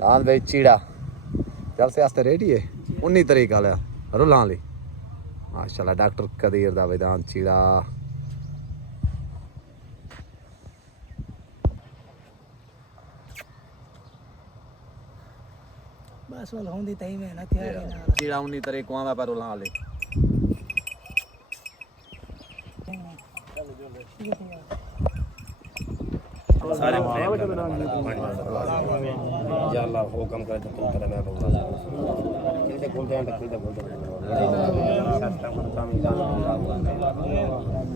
दांत भाई चीड़ा चल से आस्ते रेडी है 19 तरीक वाला रुलां ली माशाल्लाह डॉक्टर कदीर दा भाई दांत चीड़ा बस वाला होंदी तई में ना तैयार है ना चीड़ा 19 तरीक को आवा पर रुलां ली सारे या अल्लाह हुक्म करे तो तुम करे मैं बोलूंगा किलते बोलते हैं किलते बोलते हैं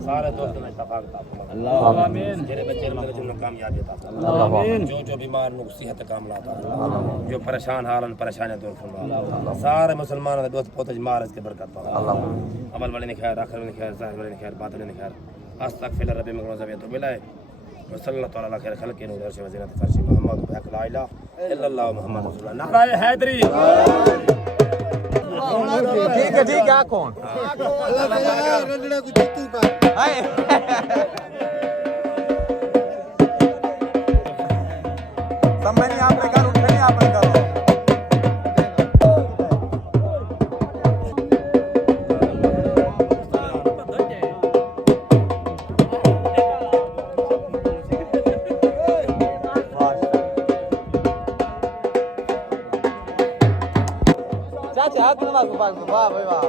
सारे दोस्तों ने इत्तेफाक था अल्लाह आमीन तेरे बच्चे मेरे जिन कामयाबी था अल्लाह आमीन जो बीमार नु सेहत कामला था जो परेशान हालन परेशानियां दूर फरमा सारे मुसलमानों के दोस्त पोते मारज के बरकत पा अल्लाह अमल वाले ने खैर आखिर में खैर जाहिर वाले ने खैर बातिन ने खैर अस्तगफिर रब्बी मगरूज़ तो मिलाए वसल्लल्लाहु अलैहि खैर खल्क़ नूर अर्श वज़ीनत फर्श मोहम्मद बहक ला इलाहा इल्लल्लाह मुहम्मद रसूलुल्लाह नाराए हैदरी ठीक है कौन अल्लाह रंजड़े को जीतू का हाय संभाली आपने घर उठने आपने घर वाह भाई वाह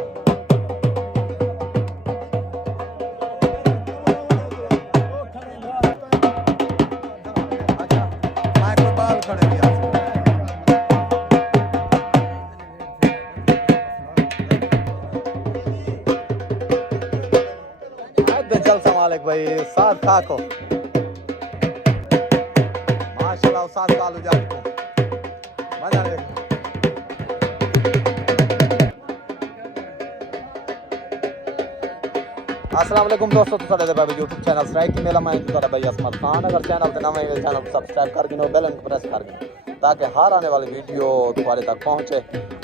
अच्छा माइक्रो बाल खड़े किया जलसा मालिक भाई साथ खाको माशाल्लाह साथ कालू जाको मजा देख अस्सलाम वालेकुम दोस्तों तो साडे भाई यूट्यूब चैनल स्ट्राइक की मेला मैं तुहाडा भाई असमत खान अगर चैनल ते नवे चैनल को सब्सक्राइब कर दिनो बेल आइकन प्रेस कर दिनो ताकि हर आने वाली वीडियो तुम्हारे तक पहुंचे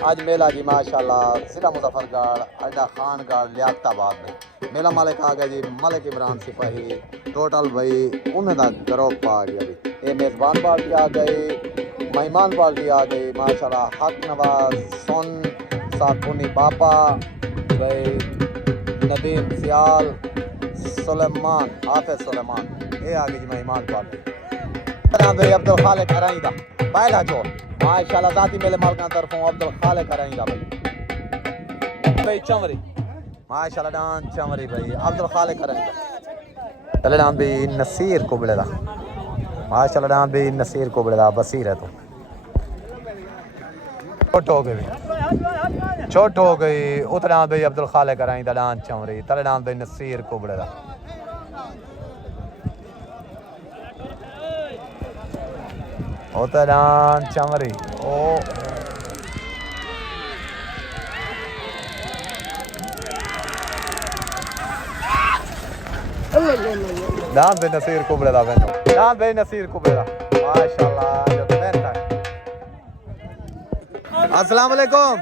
आज मेला जी माशाल्लाह जिला मुजफ्फरगढ़ अड्डा खानगढ़ लियाकताबाद में मेला मालिक आ गया जी मलिक इमरान सिपाही टोटल भाई उन्हें दा ग्रुप आ गया जी ये मेज़बान पार्टी आ गई मेहमान पार्टी आ गई माशाल्लाह हक नवाज सोन साकुनी बापा भाई नदीम सियाल सुलेमान हाफिज सुलेमान ये आगे जी मेहमान पार्टी भाई अब्दुल खालिक कराईदा पहला जोर माशाल्लाह जाती मेले मालकान तरफों अब्दुल खालिक कराईदा भाई चमरी माशाल्लाह डान चमरी भाई अब्दुल खालिक कराईदा चले डान भी नसीर को बिलेदा माशाल्लाह डान भी नसीर को बिलेदा बसीर है तो छोट हो गई छोट हो गई उतना भाई अब्दुल खालिक कराई दान चमरी तलडान भाई नसीर कुबड़े दा उतरान चमरी ओ दान भाई नसीर कुबड़े दा दान भाई नसीर कुबड़े दा माशाल्लाह जो बेहतर अस्सलाम वालेकुम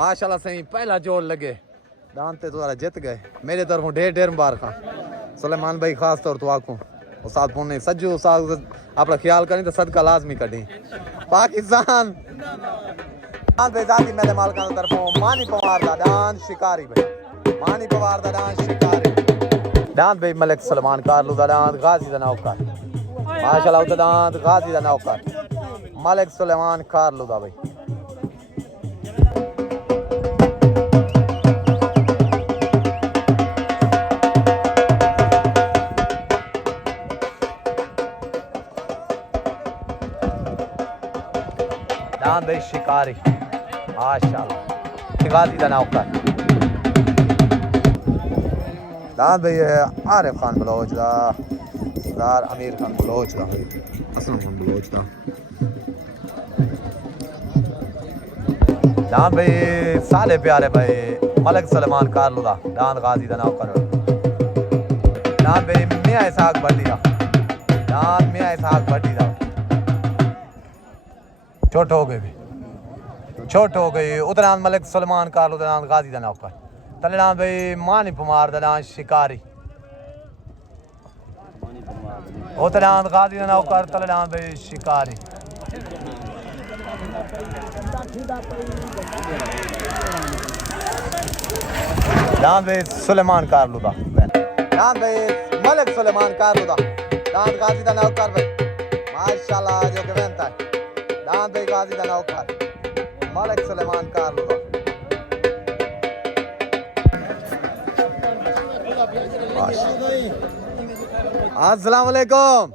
माशाल्लाह सही पहला जोर लगे दानते तुम्हारा जीत गए मेरे तरफों ढेर मुबारक सुलेमान भाई खास तौर तो आखूँ उस्ताद पुणे सज्जू उस्ताद अपना ख्याल करें तो सदका लाजमी करें पाकिस्तान भाई जाती मेरे मालका तरफों मानी पवार दा डान शिकारी भाई मानी पवार दा डान शिकारी डान भाई मलिक सलमान कारलू दा डान गाजी दा नौकर माशाल्लाह उदा डान गाजी दा नौकर मलिक सुलेमान कारलू दा भाई दान भाई शिकारी माशाल्लाह गाजी दा नौकर दान भाई आरिफ खान बलोच दा सरदार अमीर खान बलोच दा असलम खान बलोच दा दान भाई साले प्यारे भाई मलिक सलमान कारलू दा दान गाजी दा नौकर दान भाई मियां इसहाक भट्टी दा दान मियां इसहाक भट्टी दा छोट हो गई भी छोट हो गई उतरान मलिक सलमान कारलू दा गाजी दा नौकर तलेना भाई मानी पमार दा शिकारी उतरान गाजी दा नौकर तलडान भाई शिकारी डान भाई सुलेमान कारलूदा डान भाई मलिक सुलेमान कारलूदा डान गाजी दा नौकर भाई माशाल्लाह जो के बनता है डान भाई गाजी दा नौकर मलिक सुलेमान कारलूदा अस्सलाम वालेकुम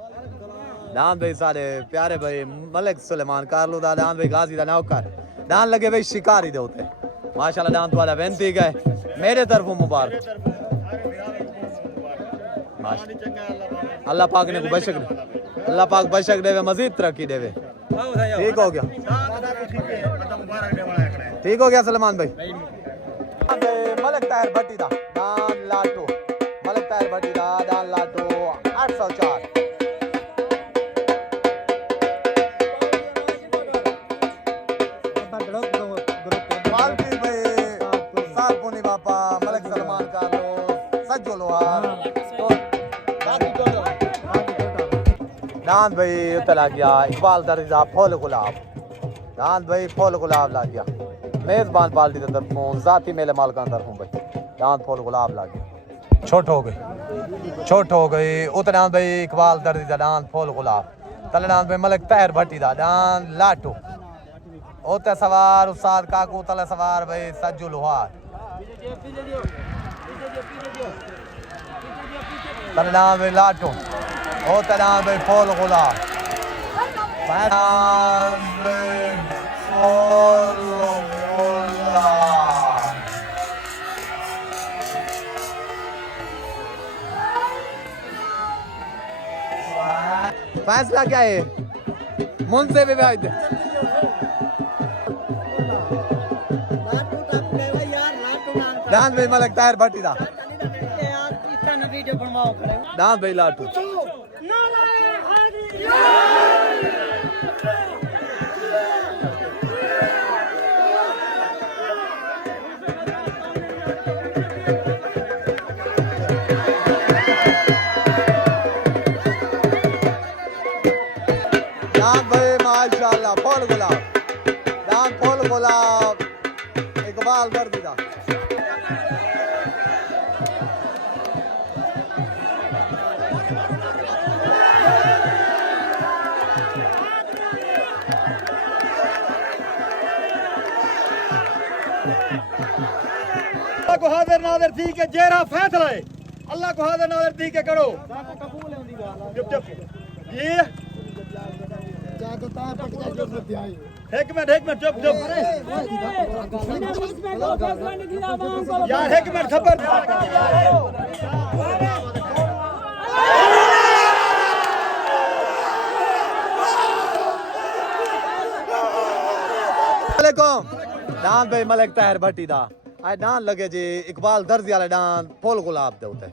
डान भाई सारे प्यारे भाई मलिक सुलेमान कारलूदा डान भाई गाजी दा नौकर डान लगे भाई शिकारी दे उते माशाल्लाह डान तुम्हारा बेनती गए मेरे तरफों मुबारक अल्लाह पाक ने बशक अल्लाह पाक बशक देवे मजीद तरक्की देवे ठीक हो गया ठीक हो गया सलमान भाई मलिक ताहिर भट्टी दा डान लाटू मलिक ताहिर भट्टी दा डान लाटू 804 डांद भाई उतर आ गया इकबाल दर्जा फूल गुलाब डांद भाई फूल गुलाब ला गया मेजबान पार्टी की तरफों जाती मेले मालकान तरफों भाई डांद फूल गुलाब ला गया छोट हो गई उतर डांद भाई इकबाल दर्जा डांद फूल गुलाब तले डांद भाई मलिक ताहिर भट्टी दा डांद लाटू ओते सवार उस्ताद काकू तले सवार भाई सज्जू लोहार तले डांद भाई लाटू ओ तनाम भाई फूल गुलाब फैसला क्या है मुझसे भी भाई डांस भाई मलिक ताहिर भट्टी दा डांस भाई लाटू माशाल्लाह फूल गुलाब इकबाल दर्दी दा अल्लाह को हाजिर नाज़िर थी के जेरा फैसला है अल्लाह को हाजिर नाज़िर थी के करो चुप चुप ये एक मिनट चुप यार एक मिनट खबर डांस भाई मलिक ताहिर भट्टी दा आज डांस लगे जी इकबाल दर्जी वाले डांस फूल गुलाब दे उते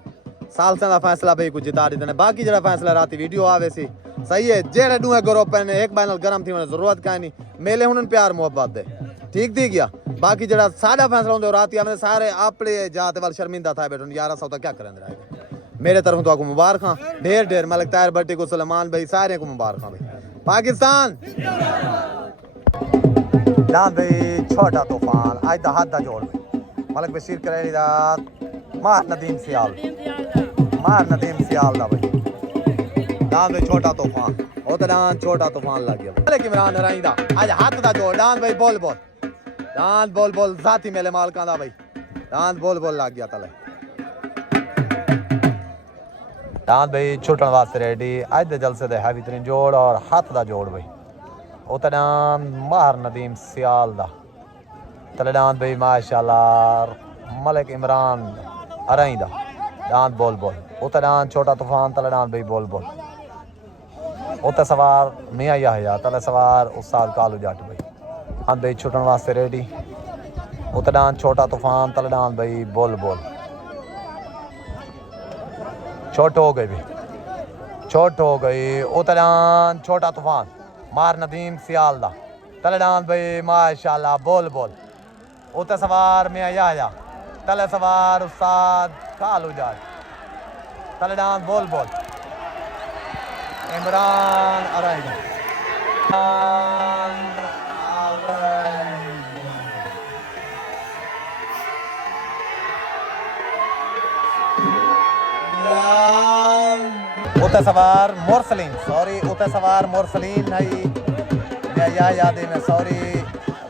साल दा फैसला भाई कुछ जिता देने बाकी जरा फैसला राती वीडियो आवे सी सही है जेड़े दुए ग्रुप ने एक बाइनल गरम थी जरूरत का नहीं मेले हुन प्यार मोहब्बत दे ठीक थी गया बाकी जरा सादा फैसला होंदे राती आवे सारे अपने जात वाल शर्मिंदा था बैठो 1100 तो क्या करेंदे रहे मेरे तरफ तो आपको मुबारक ढेर मलिक ताहिर भट्टी को सलमान भाई सारे को मुबारक भाई पाकिस्तान डांस भाई छोटा तूफान आज दा हाथ दा जोड़ मलिक बशीर करेली दा मार नदीम सियाल दा भाई डांस भाई छोटा तूफान ओ तो डांस छोटा तूफान लग गया मलिक इमरान हराई दा आज हाथ दा जोड़ डांस भाई बोल डांस बोल जाती मेले मालकां दा भाई डांस बोल लग गया तले डांस भाई छुटन वास्ते रेडी आज दे जलसे दे हैवी तरीन जोड़ और हाथ दा जोड़ भाई उतरान मार नदीम सियाल दा तलडान भाई माशाल्लाह मलिक इमरान अराई दा डांस बोल उतरान छोटा तूफान तलडान भाई बोल उत सवार मियाँ याहया तले सवार उस्ताद कालू जट भाई डांस भाई छुटन वास्ते रेडी उतरान छोटा तूफान तलडान भाई बोल छोट हो गई उतरान छोटा तूफान मार नदीम सियाल दा तलडान भाई माशाल्लाह बोल उत सवार मियाँ याहया तले सवार उस्ताद कालू जट तलडान बोल इमरान अराइदा उते सवार मुरसलीन सॉरी उते सवार मुरसलीन है या याद में सॉरी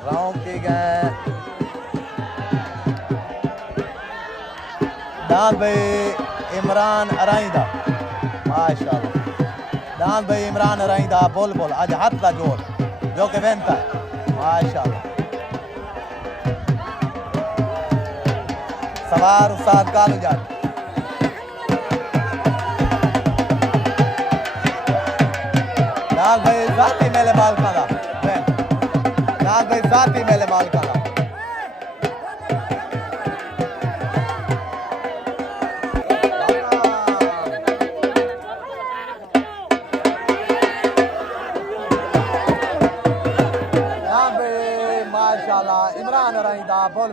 राउंड की गए दान भाई इमरान अराइदा माशाल्लाह दान भाई इमरान अराइदा बोल आज हाथ का जोर जो कि बेनता है माशाल्लाह सवार उस्ताद कालू जाट दान भाई जाती मेले मालका दा दान भाई जाती मेले मालका दा इमरान अराइदा बोल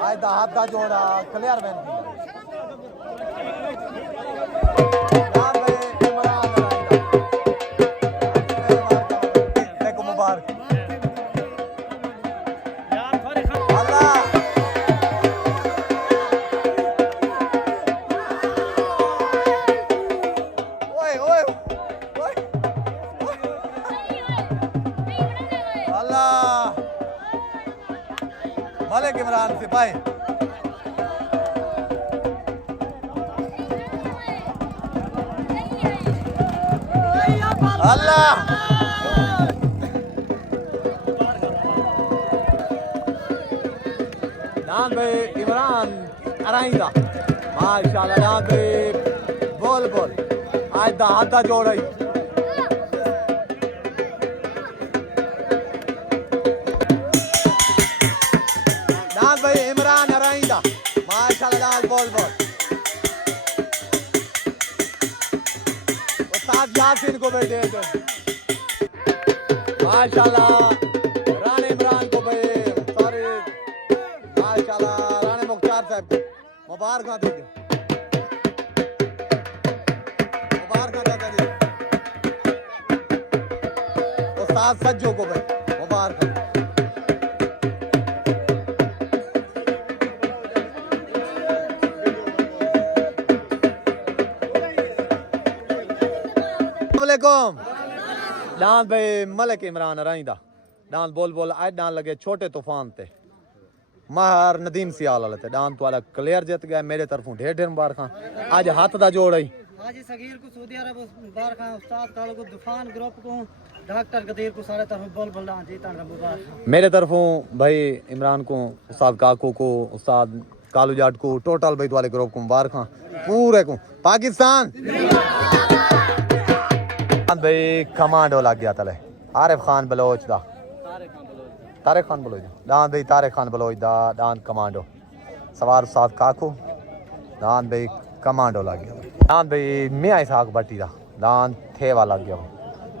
आज दा हाथ का जोड़ा क्लियर बन देखो मुबारक मलिक इमरान सिपाही अल्लाह दान भाई इमरान अराइदा माशाल्लाह दान भाई बोल आज दा हाथ दा जोड़ है इमरान अराइदा माशाल्लाह बोल उस्ताद यासीन को बैठे थे माशाल्लाह राणे इमरान को भाई सॉरी माशाल्लाह राणे मुख्तार साहब को मुबारक दे उस्ताद सज्जो को भाई मुबारक डांस भाई मलिक इमरान अराइदा डांस बोल आज डांस लगे छोटे तूफान ते महर नदीम सियाल वाले थे डांस वाला क्लियर जीत गया मेरे तरफों ढेर मुबारक आज हाथ दा जोड़ है हाजी सगीर को सऊदी अरब मुबारक उस्ताद कालू को तूफान ग्रुप को डॉक्टर गदीर को सारे तरफ बोल डांस जीता मुबारक मेरे तरफों भाई इमरान को उस्ताद काकू को उस्ताद कालू जाट को टोटल भाई वाले ग्रुप को मुबारक पूरे को पाकिस्तान भाई कमांडो लग गया तले आरिफ खान बलोच दा तारिक खान बलोच दान भाई तारिक खान बलोच दा दान कमांडो सवार साथ काकू दान भाई कमांडो लग गया दान भाई मियां इसाक भट्टी दा दान थेवा लग गया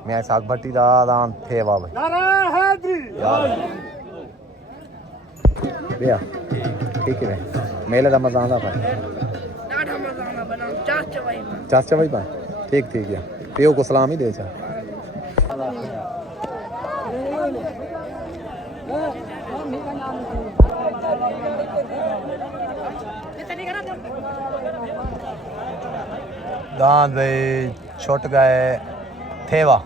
मियां इसाक भट्टी दा दान थेवा भाई भैया ठीक है मेले दा मजा आंदा भाई डाढ़ा मजा आंदा बना चाचा भाई ठीक है पियो को सलाम ही दे चा दान भाई छुट गए थेवा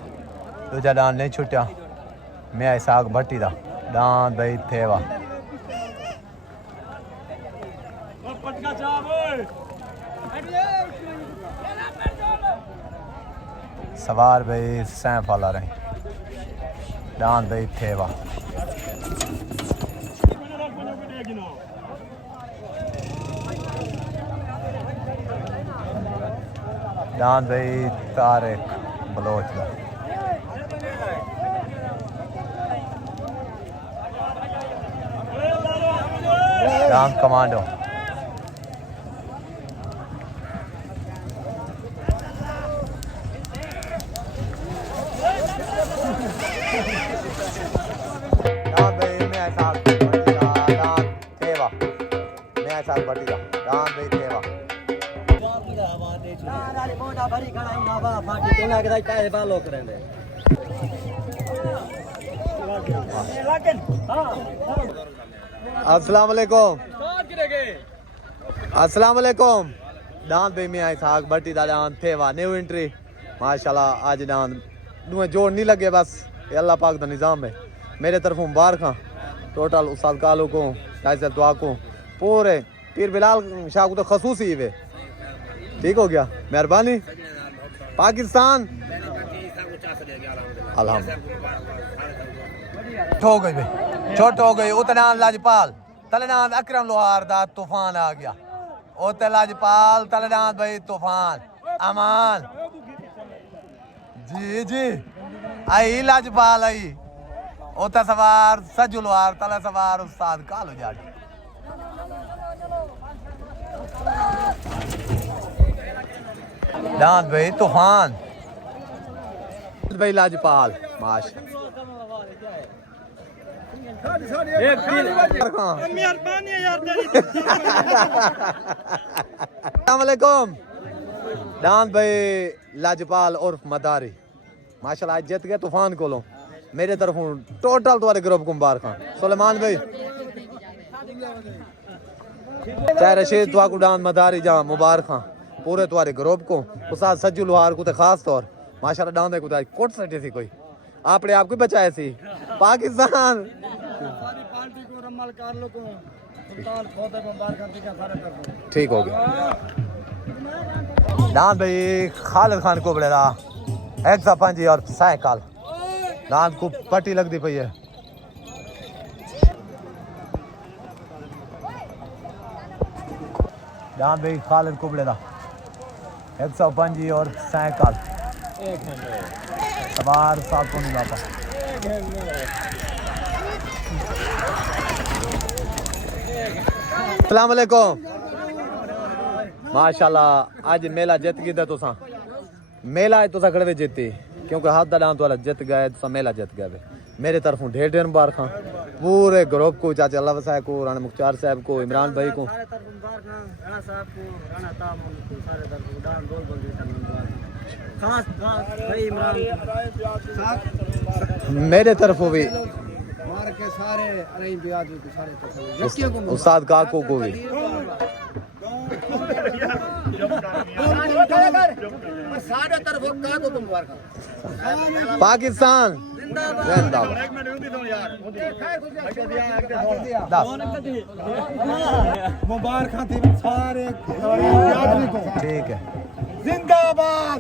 दूजा दान नहीं छुट्या मैं इसाक भट्टी दा दान भाई थेवा सवार भाई सैफ वाला रहे दान भाई थेवा दान भाई तारिक बलोच दा दान कमांडो मेला भरी खड़ा ना बा फाटी कोना के दाई काहे बालो करेंदे अस्सलाम वालेकुम अस्सलाम वालेकुम दान पे में आई साग बट्टी दा दान थेवा न्यू एंट्री माशाल्लाह आज दान दुए जोड़ नहीं लगे बस ये अल्लाह पाक दा निजाम है मेरे तरफों मुबारक टोटल उस्ताद कालू को शायद दुआ को पूरे पीर बिलाल शाह को तो खसूसी वे ठीक हो गया मेहरबानी पाकिस्तान अल्हम्दुलिल्लाह हो गई भाई छोट हो गई उतना लाजपाल तलनाद अकरम लोहार दा तूफान आ गया ओते लाजपाल तलनाद भाई तूफान अमान जी जी आई लाजपाल आई ओते सवार सजू लोहार तले सवार उस्ताद कालू जाटी दांत भाई तूफान भाई लाजपाल माशा मेहरबानी यार तेरी अस्सलामुअलैकुम दांत भाई लाजपाल उर्फ मदारी माशाल्लाह आज जीत गए तूफान को लो मेरे तरफ टोटल तुम्हारे ग्रुप को मुबारक सुलेमान भाई चाहे रशीद तुआ को दांत मदारी जा मुबारक पूरे तुम्हारे ग्रुप को उस्ताद सज्जू लोहार को तो खास तौर माशाल्लाह दांत को कोट सटे थी कोई आपने आपको बचाए सी पाकिस्तान सारी पार्टी को रमल कर लो को सुल्तान खोदे मुबारक करते क्या सारे कर दो ठीक हो गया दांत भाई खालिद खान को बड़े रहा 105 और साइकिल दांत को पट्टी लग दी पई है दांत भाई खालिद को बड़े रहा 105 और साइकिल सवार साथ को नहीं वापस अस्सलाम वालेकुम माशाल्लाह आज मेला जीत गया तुसा मेला तुसा खड़े जीती क्योंकि हाथ दा डांस वाला जीत गए तुसा मेला जीत गए मेरे तरफों ढेर ढेर मुबारक पूरे ग्रुप को चाचा अल्लाह साहब को राणा मुख्तार साहब को इमरान भाई को सारे तरफ मुबारक राणा साहब को राणा तामन को सारे तरफ डांस बोल बोल देता मुबारक खास भाई इमरान मेरे तरफों भी मार के सारे अरे बियाद को सारे तरफ उस्ताद काको को भी सारे तरफ का तो मुबारक पाकिस्तान जिंदाबाद एक मिनट उंदी दो यार मुबारक थी सारे ठीक है जिंदाबाद